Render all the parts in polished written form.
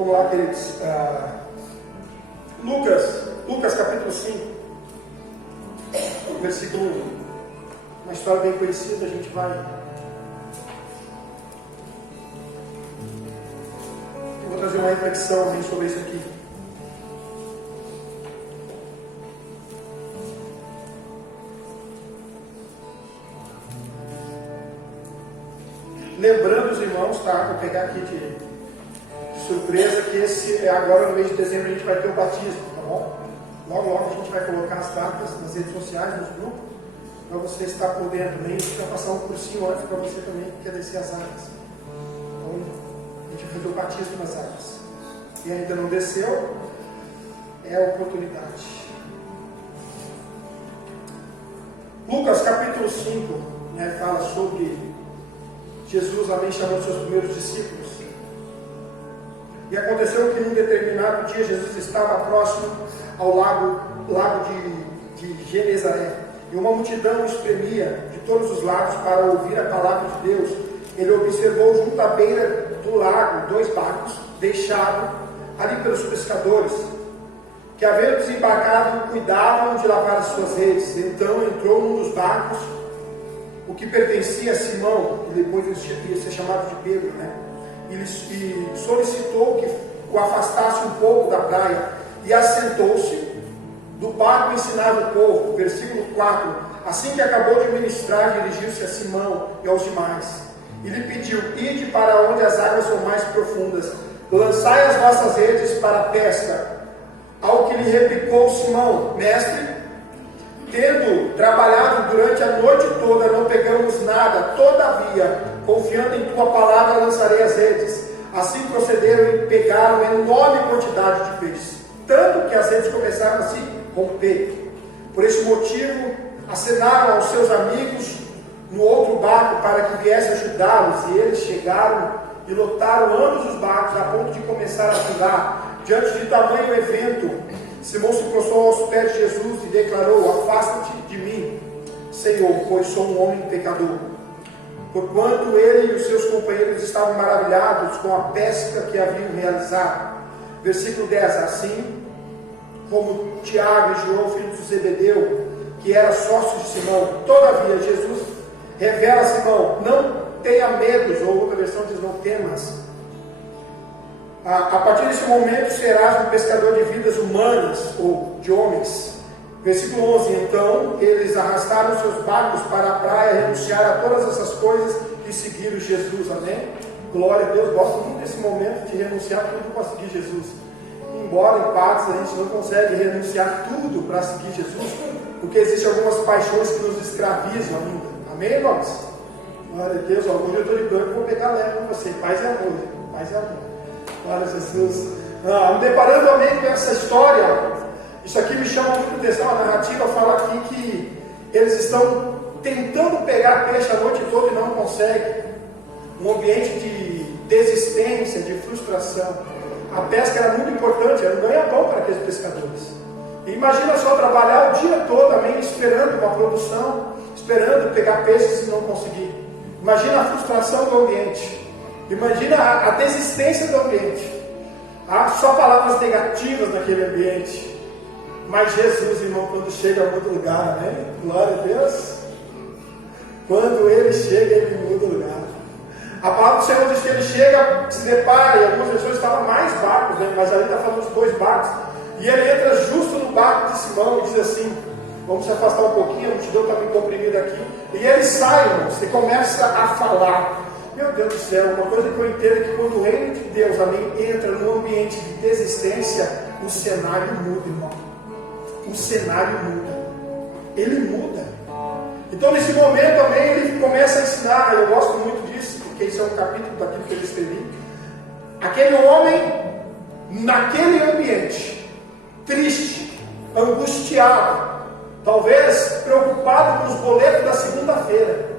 Vamos lá, queridos. Lucas capítulo 5, versículo, uma história bem conhecida, a gente vai. Eu vou trazer uma reflexão sobre isso aqui. Lembrando os irmãos, tá? Vou pegar aqui de surpresa que agora no mês de dezembro a gente vai ter o batismo, tá bom? Logo a gente vai colocar as datas nas redes sociais, nos grupos, para você estar por dentro. Nem vai passar um cursinho antes para você também que quer descer as águas. Então a gente vai fazer o batismo nas águas. E ainda não desceu, é a oportunidade. Lucas capítulo 5, né, fala sobre Jesus, amém, chamando seus primeiros discípulos. E aconteceu que num determinado dia Jesus estava próximo ao lago de Genezaré. E uma multidão espremia de todos os lados para ouvir a palavra de Deus. Ele observou junto à beira do lago 2 barcos deixados ali pelos pescadores, que havendo desembarcado cuidavam de lavar as suas redes. Então entrou num dos barcos, o que pertencia a Simão, que depois ia ser chamado de Pedro, né? E solicitou que o afastasse um pouco da praia, e assentou-se do barco e ensinava o povo. Versículo 4: assim que acabou de ministrar, dirigiu-se a Simão e aos demais, e lhe pediu: ide para onde as águas são mais profundas, lançai as vossas redes para a pesca. Ao que lhe replicou Simão: mestre, tendo trabalhado durante a noite toda, não pegamos nada, todavia, confiando em tua palavra, lançarei as redes. Assim procederam e pegaram enorme quantidade de peixes, tanto que as redes começaram a se romper. Por esse motivo, acenaram aos seus amigos no outro barco para que viesse ajudá-los, e eles chegaram e lotaram ambos os barcos a ponto de começar a afundar. Diante de tamanho evento, Simão se prostrou aos pés de Jesus e declarou: afasta-te de mim, Senhor, pois sou um homem pecador. Porquanto ele e os seus companheiros estavam maravilhados com a pesca que haviam realizado. Versículo 10: assim como Tiago e João, filhos de Zebedeu, que era sócio de Simão. Todavia Jesus revela a Simão: não tenha medo, ou outra versão diz: não temas. A partir desse momento serás um pescador de vidas humanas, ou de homens. Versículo 11: então eles arrastaram seus barcos para a praia, renunciaram a todas essas coisas e seguiram Jesus. Amém? Glória a Deus. Gosto muito desse momento de renunciar tudo para seguir Jesus. Embora em partes a gente não consegue renunciar tudo para seguir Jesus, porque existem algumas paixões que nos escravizam ainda. Amém, irmãos? Glória a Deus. Algum dia eu estou de branco, vou pegar leve com você. Paz e amor. Paz e amor. Glória a Jesus. Me deparando também com essa história, isso aqui me chama muito atenção. A narrativa fala aqui que eles estão tentando pegar peixe a noite toda e não conseguem. Um ambiente de desistência, de frustração. A pesca era muito importante, era um ganha-pão para aqueles pescadores. E imagina só trabalhar o dia todo, amém, esperando uma produção, esperando pegar peixes e não conseguir. Imagina a frustração do ambiente. Imagina a desistência do ambiente. Há só palavras negativas naquele ambiente. Mas Jesus, irmão, quando chega a outro lugar, né? Glória a Deus. Quando ele chega, ele muda o lugar. A palavra do Senhor diz que ele chega, se depara, e algumas pessoas estavam mais barcos, né? Mas ali está falando dos 2 barcos. E ele entra justo no barco de Simão e diz assim: vamos se afastar um pouquinho, a multidão está meio comprimida aqui. E ele sai, irmãos, e começa a falar. Meu Deus do céu, uma coisa que eu entendo é que quando o reino de Deus, amém, entra num ambiente de desistência, o cenário muda, irmão. O cenário muda. Ele muda. Então nesse momento, amém, ele começa a ensinar. Eu gosto muito disso, porque isso é um capítulo daquilo que eu escrevi. Aquele homem, naquele ambiente, triste, angustiado, talvez preocupado com os boletos da segunda-feira,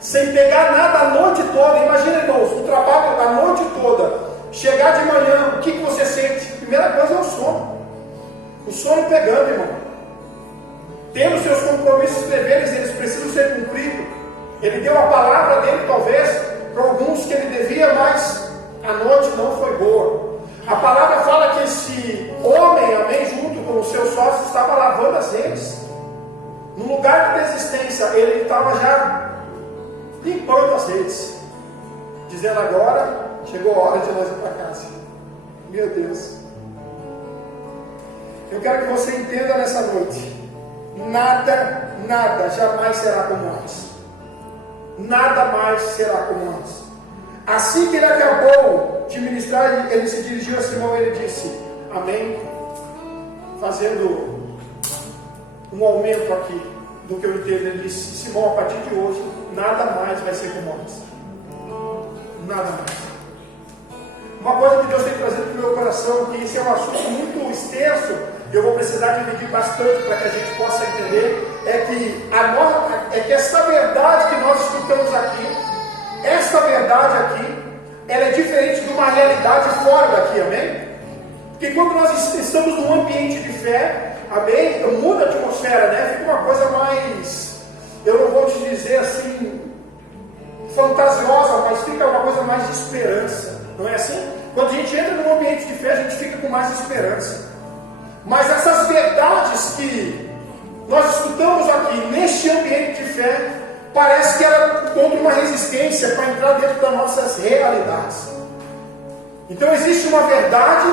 sem pegar nada a noite toda. Imagina, irmãos, o trabalho a noite toda, chegar de manhã, o que você sente? Primeira coisa é o sono. O sono pegando, irmão. Tendo seus compromissos deveres, eles precisam ser cumpridos. Ele deu a palavra dele, talvez, para alguns que ele devia, mas a noite não foi boa. A palavra fala que esse homem, amém, junto com os seus sócios, estava lavando as redes. No lugar de desistência, ele estava já limpando as redes, dizendo: agora chegou a hora de nós ir para casa. Meu Deus, eu quero que você entenda nessa noite: nada jamais será como antes. Nada mais será como antes. Assim que ele acabou de ministrar, ele se dirigiu a Simão e ele disse: amém, fazendo um aumento aqui do que eu entendo. Ele disse: Simão, a partir de hoje nada mais vai ser como antes. Nada mais. Uma coisa que Deus tem trazido para o meu coração, que esse é um assunto muito extenso, eu vou precisar dividir bastante para que a gente possa entender, é que essa verdade que nós escutamos aqui, essa verdade aqui, ela é diferente de uma realidade fora daqui, amém? Porque quando nós estamos num ambiente de fé, amém, muda a atmosfera, né? Fica uma coisa mais, eu não vou te dizer assim, fantasiosa, mas fica uma coisa mais de esperança, não é assim? Quando a gente entra num ambiente de fé, a gente fica com mais esperança. Mas essas verdades que nós escutamos aqui, neste ambiente de fé, parece que ela encontra uma resistência para entrar dentro das nossas realidades. Então existe uma verdade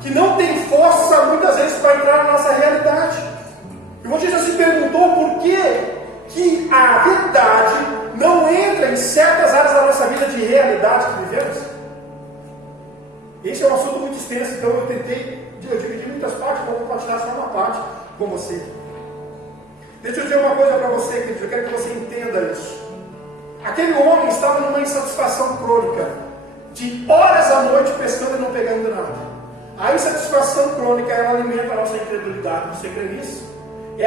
que não tem força muitas vezes para entrar na nossa realidade. E você já se perguntou por que a verdade não entra em certas áreas da nossa vida de realidade que vivemos? Esse é um assunto muito extenso, então eu dividi muitas partes, vou compartilhar só uma parte com você. Deixa eu dizer uma coisa para você, querido, eu quero que você entenda isso. Aquele homem estava numa insatisfação crônica, de horas à noite pescando e não pegando nada. A insatisfação crônica, ela alimenta a nossa incredulidade. Você crê nisso? É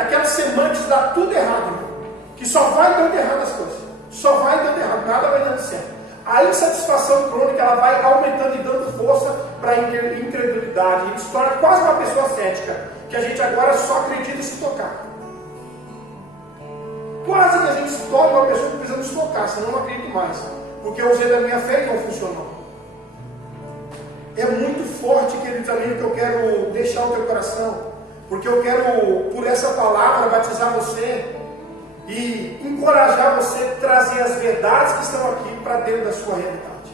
aquela semântica de dar tudo errado, que só vai dando errado as coisas, só vai dando errado, nada vai dando certo. A insatisfação crônica, ela vai aumentando e dando força para a incredulidade. A gente se torna quase uma pessoa cética, que a gente agora só acredita se tocar. Quase que a gente se torna uma pessoa que precisa nos tocar, senão eu não acredito mais, porque eu usei da minha fé e não funcionou. É muito forte, querido, também que eu quero deixar o teu coração, porque eu quero, por essa palavra, batizar você e encorajar você a trazer as verdades que estão aqui para dentro da sua realidade,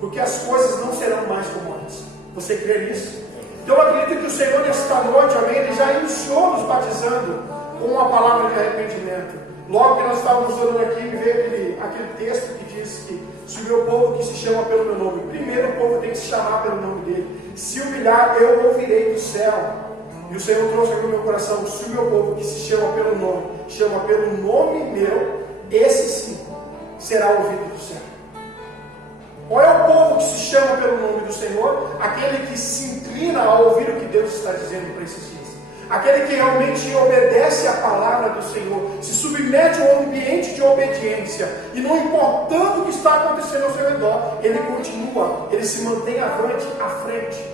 porque as coisas não serão mais como antes. Você crê nisso? Então eu acredito que o Senhor nesta noite, amém, Ele já iniciou nos batizando com uma palavra de arrependimento. Logo que nós estávamos orando aqui, me veio aquele texto que diz que se o meu povo que se chama pelo meu nome, primeiro o povo tem que se chamar pelo nome dele, se humilhar, eu ouvirei do céu. E o Senhor trouxe aqui no meu coração: se o meu povo que se chama pelo nome meu, esse sim será ouvido do céu. Qual é o povo que se chama pelo nome do Senhor? Aquele que se inclina a ouvir o que Deus está dizendo para esses dias. Aquele que realmente obedece à palavra do Senhor, se submete a um ambiente de obediência, e não importando o que está acontecendo ao seu redor, ele continua, ele se mantém à frente.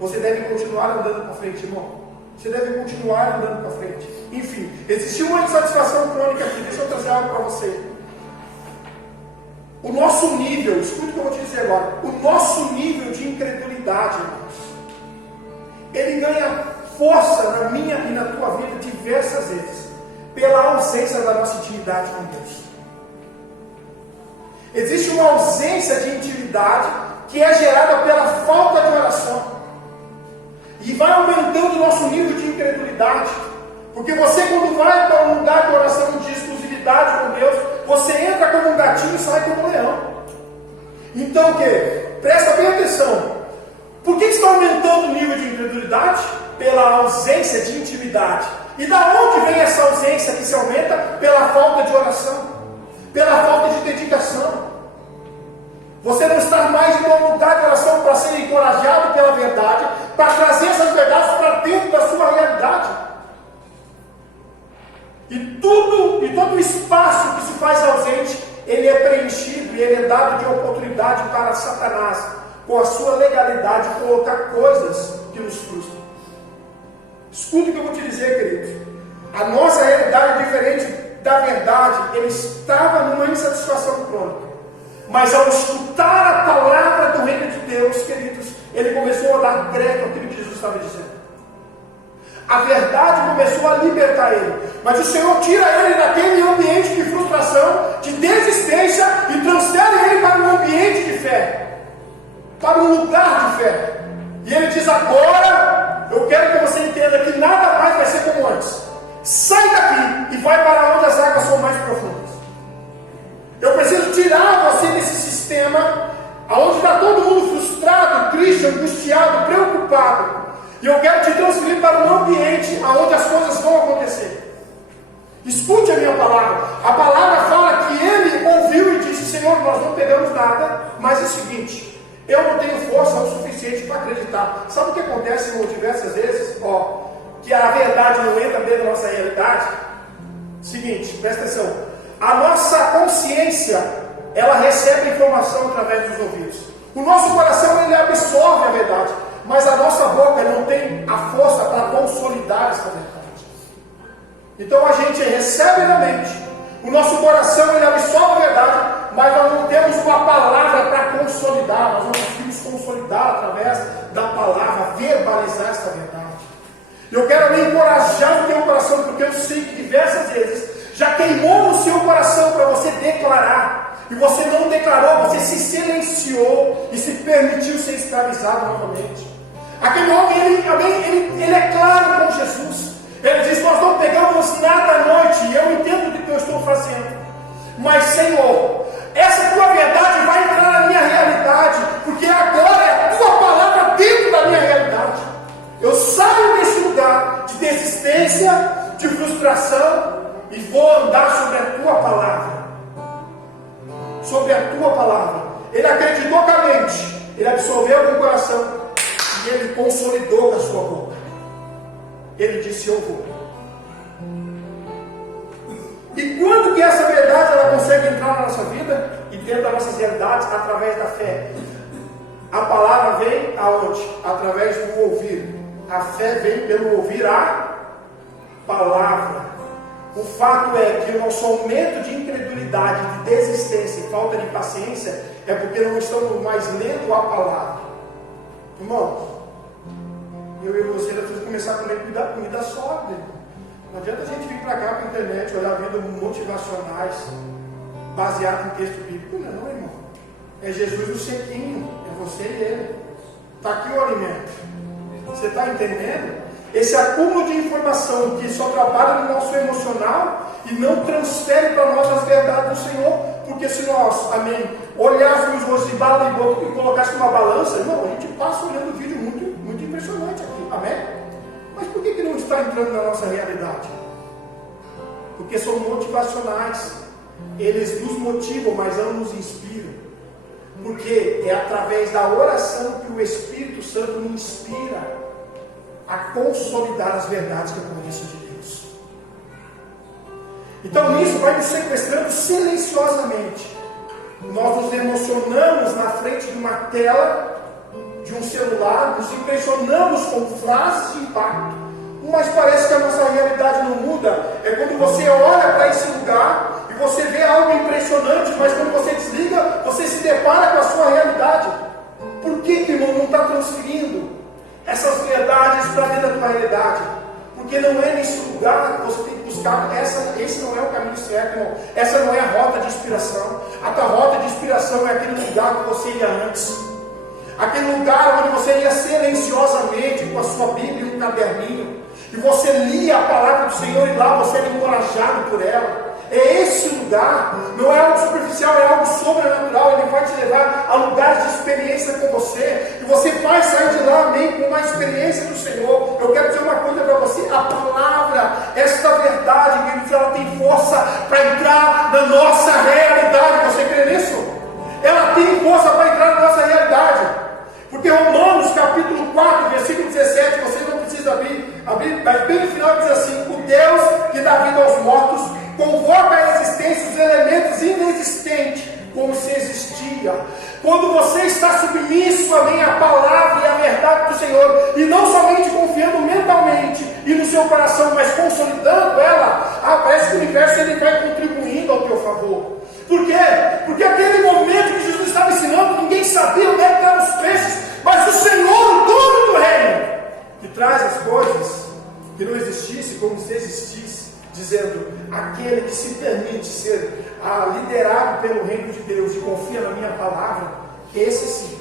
Você deve continuar andando para frente, irmão. Você deve continuar andando para frente. Enfim, existiu uma insatisfação crônica aqui. Deixa eu trazer algo para você. O nosso nível, escute o que eu vou te dizer agora. O nosso nível de incredulidade, irmãos, ele ganha força na minha e na tua vida diversas vezes, pela ausência da nossa intimidade com Deus. Existe uma ausência de intimidade que é gerada pela falta de oração. E vai aumentando o nosso nível de incredulidade. Porque você, quando vai para um lugar de oração de exclusividade com Deus, você entra como um gatinho e sai como um leão. Então o que? Presta bem atenção. Por que está aumentando o nível de incredulidade? Pela ausência de intimidade. E da onde vem essa ausência que se aumenta? Pela falta de oração, pela falta de dedicação. Você não está mais em um lugar de oração para ser encorajado pela verdade, para trazer essas verdades para dentro da sua realidade. E todo o espaço que se faz ausente, ele é preenchido e ele é dado de oportunidade para Satanás, com a sua legalidade, colocar coisas que nos frustram. Escuta o que eu vou te dizer, querido. A nossa realidade é diferente da verdade. Ele estava numa insatisfação crônica. Mas ao escutar a palavra do reino de Deus, queridos, ele começou a dar crédito àquilo que Jesus estava dizendo. A verdade começou a libertar ele. Mas o Senhor tira ele daquele ambiente de frustração, de desistência, e transfere ele para um ambiente de fé, para um lugar de fé. E ele diz: agora eu quero que você entenda que nada mais vai ser como antes. Sai daqui e vai para onde as águas são mais profundas. Eu preciso tirar você desse sistema onde está todo mundo frustrado, triste, angustiado, preocupado. E eu quero te transferir para um ambiente onde as coisas vão acontecer. Escute a minha palavra. A palavra fala que ele ouviu e disse: Senhor, nós não pegamos nada, mas é o seguinte, eu não tenho força o suficiente para acreditar. Sabe o que acontece, irmão, diversas vezes? Que a verdade não entra dentro da nossa realidade. Seguinte, presta atenção. A nossa consciência, ela recebe a informação através dos ouvidos. O nosso coração, ele absorve a verdade, mas a nossa boca não tem a força para consolidar essa verdade. Então a gente recebe na mente, o nosso coração, ele absorve a verdade, mas nós não temos uma palavra para consolidar. Nós não conseguimos consolidar através da palavra, verbalizar essa verdade. Eu quero me encorajar no teu coração, porque eu sei que diversas vezes já queimou no seu coração para você declarar, e você não declarou, você se silenciou e se permitiu ser escravizado novamente. Aquele homem, ele é claro com Jesus. Ele diz: nós não pegamos nada à noite, e eu entendo o que eu estou fazendo, mas Senhor, essa tua verdade vai entrar na minha realidade, porque agora é a tua palavra dentro da minha realidade. Eu saio desse lugar de desistência, de frustração, e vou andar sobre a tua palavra. Sobre a tua palavra. Ele acreditou com a mente, ele absorveu com o coração, e ele consolidou com a sua boca. Ele disse: eu vou. E quando que essa verdade ela consegue entrar na nossa vida e dentro das nossas realidades? Através da fé. A palavra vem aonde? Através do ouvir. A fé vem pelo ouvir a palavra. O fato é que o nosso aumento de incredulidade, de desistência e falta de paciência é porque não estamos mais lendo a palavra. Irmãos, eu e você precisamos começar a comer comida sólida. Não adianta a gente vir para cá para a internet, olhar vídeos motivacionais baseados em texto bíblico. Não, irmão. É Jesus no sequinho, é você e ele. Está aqui o alimento. Você está entendendo? Esse acúmulo de informação que só trabalha no nosso emocional e não transfere para nós as verdades do Senhor. Porque se nós, amém, olhássemos os e colocássemos uma balança, irmão, a gente passa olhando um vídeo muito impressionante aqui, amém? Mas por que não está entrando na nossa realidade? Porque são motivacionais. Eles nos motivam, mas não nos inspiram. Porque é através da oração que o Espírito Santo nos inspira a consolidar as verdades que eu conheço de Deus. Então isso vai nos sequestrando silenciosamente. Nós nos emocionamos na frente de uma tela, de um celular, nos impressionamos com frases de impacto, mas parece que a nossa realidade não muda. É quando você olha para esse lugar e você vê algo impressionante, mas quando você desliga, você se depara com a sua realidade. Por que, irmão, não está transferindo essas verdades para dentro da tua realidade? Porque não é nesse lugar que você tem que buscar. Esse não é o caminho certo, irmão. Essa não é a rota de inspiração. A tua rota de inspiração é aquele lugar que você ia antes. Aquele lugar onde você ia silenciosamente com a sua Bíblia e um caderninho, e você lia a palavra do Senhor, e lá você era encorajado por ela. É esse lugar, não é algo superficial, é algo sobrenatural. Ele vai te levar a lugares de experiência com você, e você vai sair de lá, amém, com uma experiência do Senhor. Eu quero dizer uma coisa para você: a palavra, esta verdade, queridos, ela tem força para entrar na nossa realidade. Você crê nisso? Ela tem força para entrar na nossa realidade. Porque Romanos capítulo 4, versículo 17, você não precisa abrir, mas bem no final diz assim: o Deus que dá vida aos mortos convoca à existência os elementos inexistentes como se existia. Quando você está submisso, amém, à palavra e à verdade do Senhor, e não somente confiando mentalmente e no seu coração, mas consolidando ela, parece que o universo ele vai contribuindo ao teu favor. Por quê? Porque aquele momento que dizendo: aquele que se permite ser liderado pelo reino de Deus e confia na minha palavra, esse sim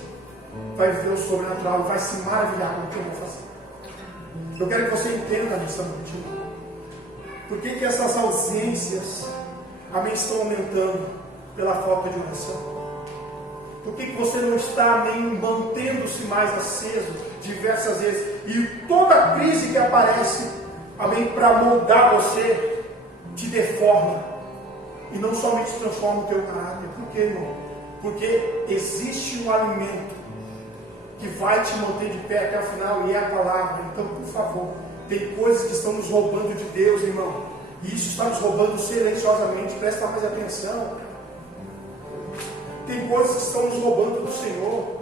vai ver o sobrenatural e vai se maravilhar com o que eu vou fazer. Eu quero que você entenda nessa noite, irmão. Por que essas ausências, amém, estão aumentando? Pela falta de oração. Por que você não está, amém, mantendo-se mais aceso diversas vezes? E toda crise que aparece, amém, para moldar você, te deforma. E não somente transforma o teu caráter. Por quê, irmão? Porque existe um alimento que vai te manter de pé até o final, e é a palavra. Então, por favor, tem coisas que estão nos roubando de Deus, irmão. E isso está nos roubando silenciosamente. Presta mais atenção. Tem coisas que estão nos roubando do Senhor,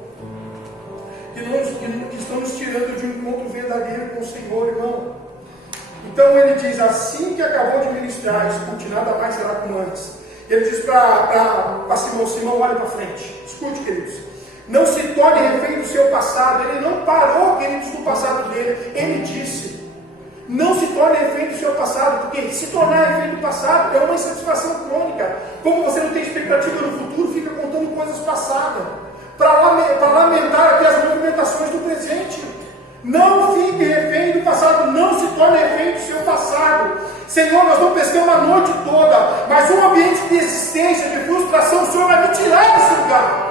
que estão nos tirando de um encontro verdadeiro com o Senhor, irmão. Então ele diz: assim que acabou de ministrar, escute, nada mais será como antes. Ele diz para Simão: Simão, olha para frente. Escute, queridos. Não se torne refém do seu passado. Ele não parou, queridos, do passado dele. Ele disse: não se torne refém do seu passado, porque se tornar refém do passado é uma insatisfação crônica. Como você não tem expectativa no futuro, fica contando coisas passadas, para lamentar aqui as movimentações do presente. Não fique refém do passado, não se torne refém do seu passado. Senhor, nós vamos pescar uma noite toda, mas um ambiente de existência, de frustração, o Senhor vai me tirar desse lugar.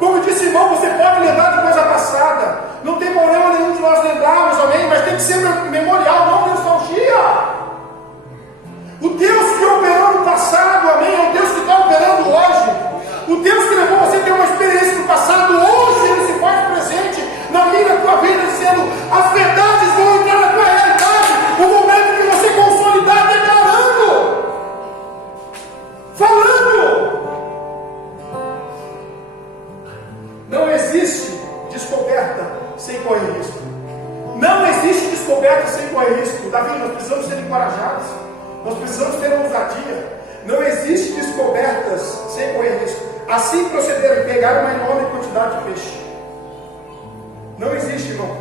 Como disse irmão, você pode lembrar de coisa passada, não tem problema nenhum de nós lembrarmos, amém, mas tem que ser memorial, não nostalgia. O Deus que operou no passado, amém, é o Deus que está operando hoje. O Deus que levou você a ter uma experiência no passado, hoje ele se faz presente na minha tua vida, dizendo: as verdades vão entrar na tua realidade. O momento que você consolidar, declarando, falando. Não existe descoberta sem correr risco. Não existe descoberta sem correr risco. Davi, nós precisamos ser encorajados. Nós precisamos ter ousadia. Não existe descobertas sem correr risco. Assim procederam e pegaram uma enorme quantidade de peixe. Não existe, irmão.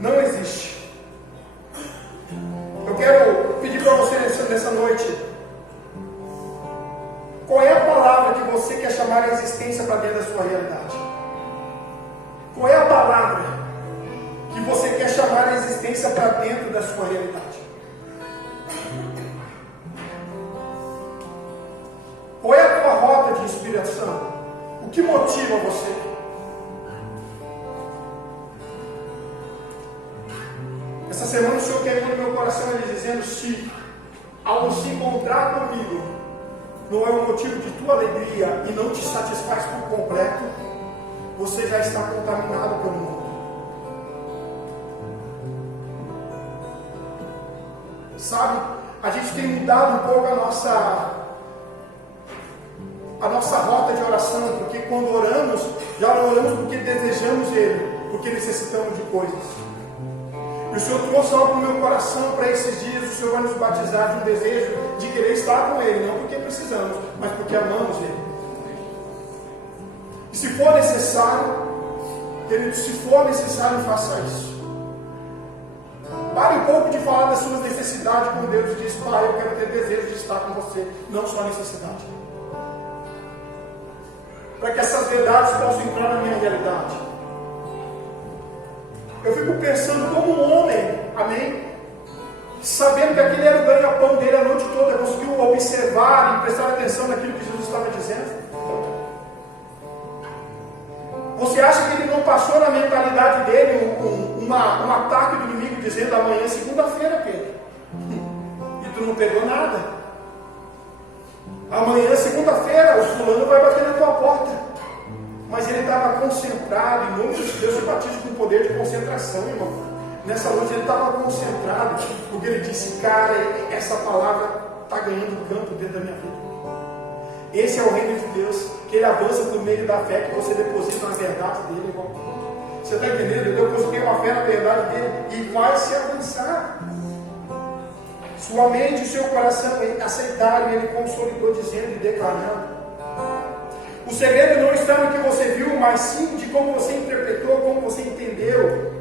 Não existe. Eu quero pedir para você nessa noite: qual é a palavra que você quer chamar a existência para dentro da sua realidade? Qual é a palavra que você quer chamar a existência para dentro da sua realidade? Qual é a tua rota de inspiração? O que motiva você? Essa semana o Senhor queimou no meu coração ele dizendo: se ao se encontrar comigo não é um motivo de tua alegria e não te satisfaz por completo, você já está contaminado pelo mundo. Sabe, a gente tem mudado um pouco a nossa rota de oração, porque quando oramos, já não oramos porque desejamos Ele, porque necessitamos de coisas. E o Senhor trouxe algo no meu coração para esses dias. O Senhor vai nos batizar de um desejo de querer estar com Ele, não porque precisamos, mas porque amamos Ele. E se for necessário, querido, se for necessário, faça isso. Pare um pouco de falar das suas necessidades com Deus e diz: Pai, eu quero ter desejo de estar com você, não só necessidade. Para que essas verdades possam entrar na minha realidade. Eu fico pensando como um homem, amém, sabendo que aquele era o ganha-pão dele a noite toda, conseguiu observar e prestar atenção naquilo que Jesus estava dizendo. Você acha que ele não passou na mentalidade dele um ataque do inimigo dizendo: amanhã é segunda-feira, Pedro, e tu não pegou nada? Amanhã é segunda-feira, o fulano vai bater na tua porta. Mas ele estava concentrado, em nome de Deus, eu batizo com poder de concentração, irmão. Nessa noite ele estava concentrado, porque ele disse: cara, essa palavra está ganhando campo dentro da minha vida. Esse é o reino de Deus, que ele avança por meio da fé que você deposita na verdade dele, irmão. Você está entendendo? Eu coloquei uma fé na verdade dele e vai se avançar. Sua mente e seu coração aceitaram, e ele consolidou dizendo e declarando. O segredo não está no que você viu, mas sim de como você interpretou, como você entendeu.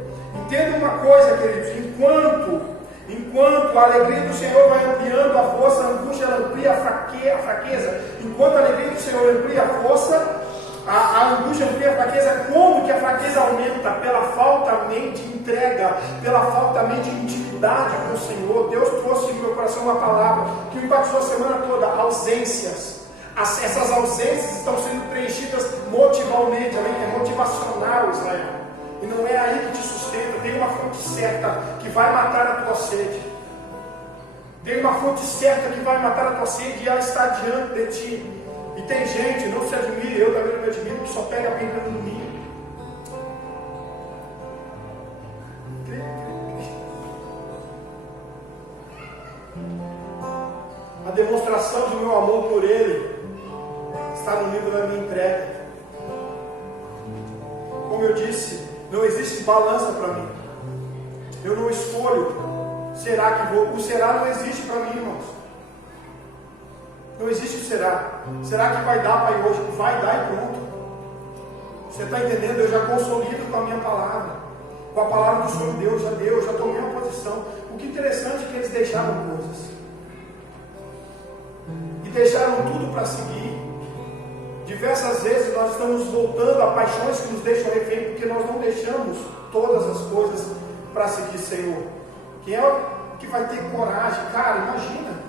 Entenda uma coisa, queridos: enquanto Enquanto a alegria do Senhor vai ampliando a força, a angústia ela amplia a fraqueza. Enquanto a alegria do Senhor amplia a força, a angústia amplia a fraqueza. Como que a fraqueza aumenta? Pela falta de entrega, pela falta de intimidade com o Senhor. Deus trouxe no meu coração uma palavra que me batizou a semana toda: ausências. Essas ausências estão sendo preenchidas motivalmente, é motivacional, Israel. E não é aí que te sustenta. Tem uma fonte certa que vai matar a tua sede. Tem uma fonte certa que vai matar a tua sede e ela está diante de ti. E tem gente, não se admire, eu também não me admiro, que só pega a Bíblia no domingo. A demonstração do meu amor por Ele está no nível da minha entrega. Como eu disse, não existe balança para mim. Eu não escolho. Será que vou? O será não existe para mim, irmãos. Não existe o será. Será que vai dar para ir hoje? Vai dar e pronto. Você está entendendo? Eu já consolido com a minha palavra. Com a palavra do Senhor Deus, já tomei uma posição. O que interessante é que eles deixaram coisas. E deixaram tudo para seguir. Diversas vezes nós estamos voltando a paixões que nos deixam refém, porque nós não deixamos todas as coisas para seguir o Senhor. Quem é que vai ter coragem? Cara, imagina.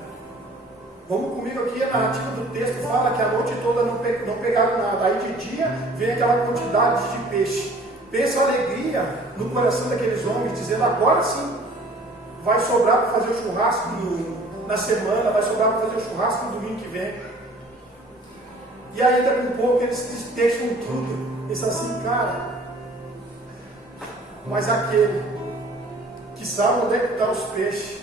Vamos comigo aqui, a narrativa do texto fala que a noite toda não pegaram nada. Aí de dia vem aquela quantidade de peixe. Pensa a alegria no coração daqueles homens, dizendo: agora sim, vai sobrar para fazer o churrasco na semana, vai sobrar para fazer o churrasco no domingo que vem. E aí daqui a pouco eles deixam tudo. Eles assim: cara, mas aquele que sabe onde é que estão os peixes,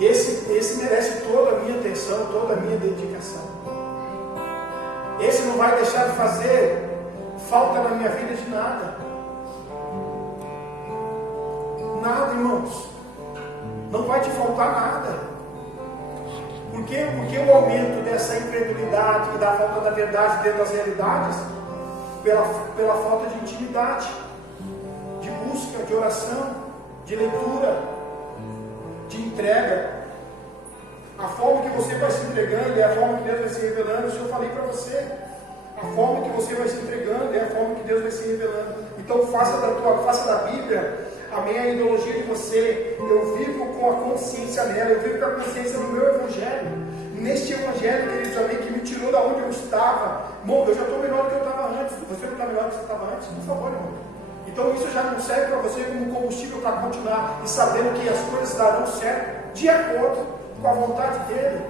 esse merece toda a minha atenção, toda a minha dedicação. Esse não vai deixar de fazer falta na minha vida de nada. Nada, irmãos. Não vai te faltar nada. Por quê? Porque o aumento dessa incredulidade e da falta da verdade dentro das realidades, pela falta de intimidade, de busca, de oração, de leitura, de entrega. A forma que você vai se entregando é a forma que Deus vai se revelando. Isso eu falei para você. A forma que você vai se entregando é a forma que Deus vai se revelando. Então faça da Bíblia a minha ideologia de você. Eu vivo com a consciência nela, eu vivo com a consciência do meu Evangelho. Neste Evangelho, queridos amigos, que me tirou da onde eu estava. Irmão, eu já estou melhor do que eu estava antes. Você não está melhor do que você estava antes? Por favor, irmão. Então isso já não serve para você como combustível para continuar e sabendo que as coisas darão certo de acordo com a vontade dele.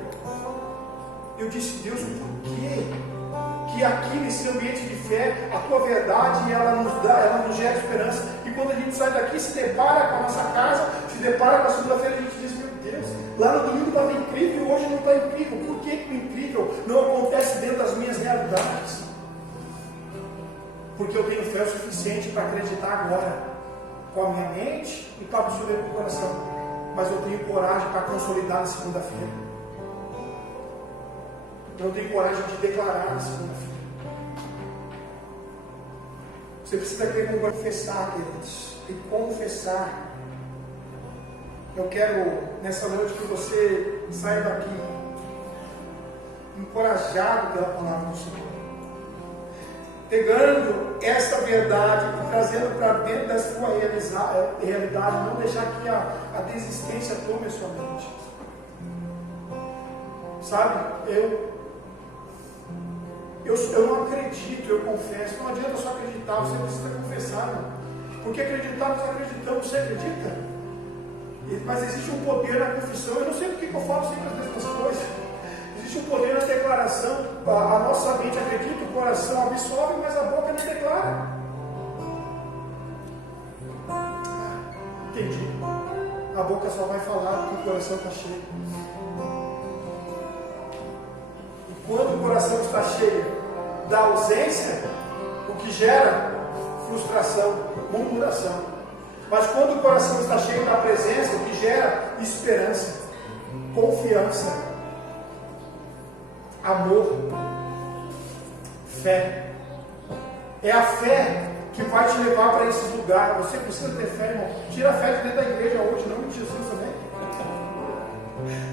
Eu disse: Deus, por quê? Que aqui nesse ambiente de fé, a tua verdade, ela nos gera esperança. E quando a gente sai daqui, se depara com a nossa casa, se depara com a segunda-feira, a gente diz: meu Deus, lá no domingo estava incrível, hoje não está incrível. Por que o incrível não acontece dentro das minhas realidades? Porque eu tenho fé o suficiente para acreditar agora, com a minha mente e para absorver com o coração. Mas eu tenho coragem para consolidar na segunda-feira. Eu não tenho coragem de declarar na segunda-feira. Você precisa ter como confessar, queridos. E confessar. Eu quero, nessa noite, que você saia daqui encorajado pela palavra do Senhor. Pegando essa verdade e trazendo para dentro da sua realidade. Não deixar que a desistência tome a sua mente. Sabe, eu não acredito, eu confesso. Não adianta só acreditar, você precisa confessar. Não? Porque acreditar, nós acreditamos, você acredita? Mas existe um poder na confissão. Eu não sei porque eu falo sempre as mesmas coisas. Existe um poder na declaração. A nossa mente acredita, o coração absorve, mas a boca não declara. Entendi. A boca só vai falar porque o coração está cheio. Quando o coração está cheio da ausência, o que gera frustração, murmuração. Mas quando o coração está cheio da presença, o que gera esperança, confiança, amor, fé. É a fé que vai te levar para esses lugares. Você precisa ter fé, irmão. Tira a fé de dentro da igreja hoje, em nome de Jesus também.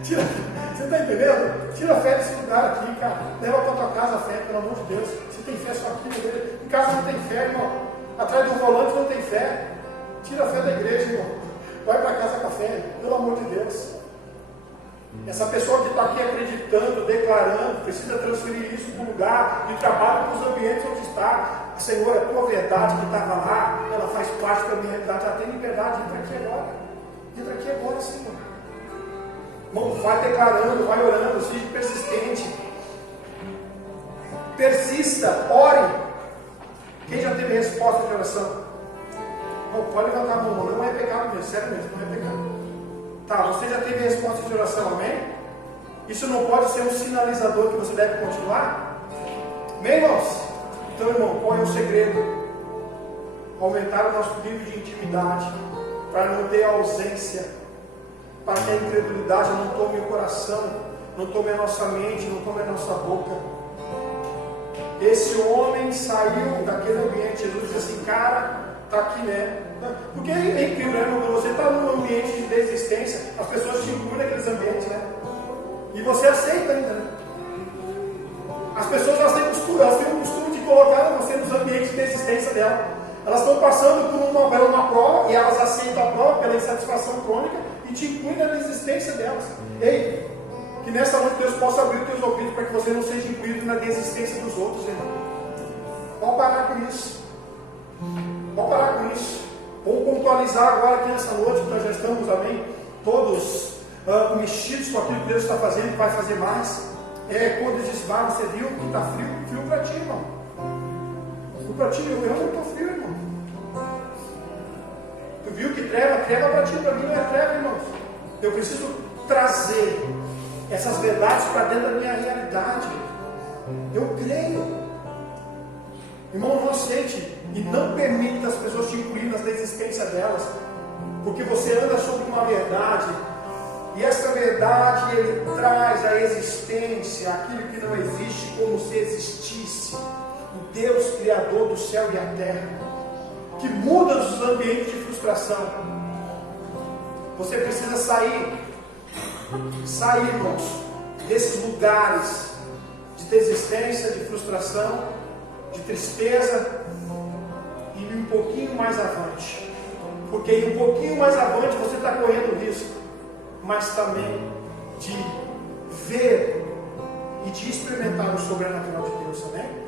Você está entendendo? Tira a fé desse lugar aqui, cara. Leva para tua casa a fé, pelo amor de Deus. Você tem fé só aqui no dele. Em casa não tem fé, irmão. Atrás do volante não tem fé. Tira a fé da igreja, irmão. Vai para casa com a fé, pelo amor de Deus. Essa pessoa que está aqui acreditando, declarando, precisa transferir isso para o lugar de trabalho, para os ambientes onde está. Senhor, a tua verdade que estava lá, ela faz parte da minha realidade. Já tem liberdade, entra aqui agora. Entra aqui agora, Senhor. Irmão, vai declarando, vai orando, seja persistente. Persista, ore. Quem já teve resposta de oração? Não, pode levantar a mão, não é pecado mesmo, sério mesmo, não é pecado. Tá, você já teve resposta de oração, amém? Isso não pode ser um sinalizador que você deve continuar? Amém, irmãos? Então, irmão, qual é o segredo? Aumentar o nosso nível de intimidade, para não ter ausência, para que a incredulidade não tome o coração, não tome a nossa mente, não tome a nossa boca. Esse homem saiu daquele ambiente. Jesus disse assim, cara, está aqui, né? Porque é incrível, né? Quando você está num ambiente de desistência, as pessoas te incluem naqueles ambientes, né? E você aceita ainda, né? As pessoas elas têm o costume de colocar você nos ambientes de desistência dela. Elas estão passando por uma prova e elas aceitam a prova pela insatisfação crônica e te incluem na desistência delas. Ei, que nessa noite Deus possa abrir os teus ouvidos para que você não seja incluído na desistência dos outros, irmão. Vamos parar com isso. Vamos parar com isso. Vamos pontualizar agora aqui nessa noite, que nós já estamos, amém, todos mexidos com aquilo que Deus está fazendo e vai fazer mais. Quando ele disse, você viu que está frio? Frio para ti, irmão. Frio para ti, eu não estou frio, irmão. Tu viu que treva para ti, para mim não é treva, irmãos. Eu preciso trazer essas verdades para dentro da minha realidade. Eu creio. Irmão, não aceite e não permita as pessoas te incluir nas desistências delas, porque você anda sobre uma verdade, e essa verdade ele traz a existência, aquilo que não existe, como se existisse. O Deus Criador do céu e a terra, que muda os ambientes de frustração. Você precisa sair, irmãos, desses lugares de desistência, de frustração, de tristeza, e ir um pouquinho mais avante. Porque ir um pouquinho mais avante você está correndo risco, mas também de ver e de experimentar o sobrenatural de Deus, amém?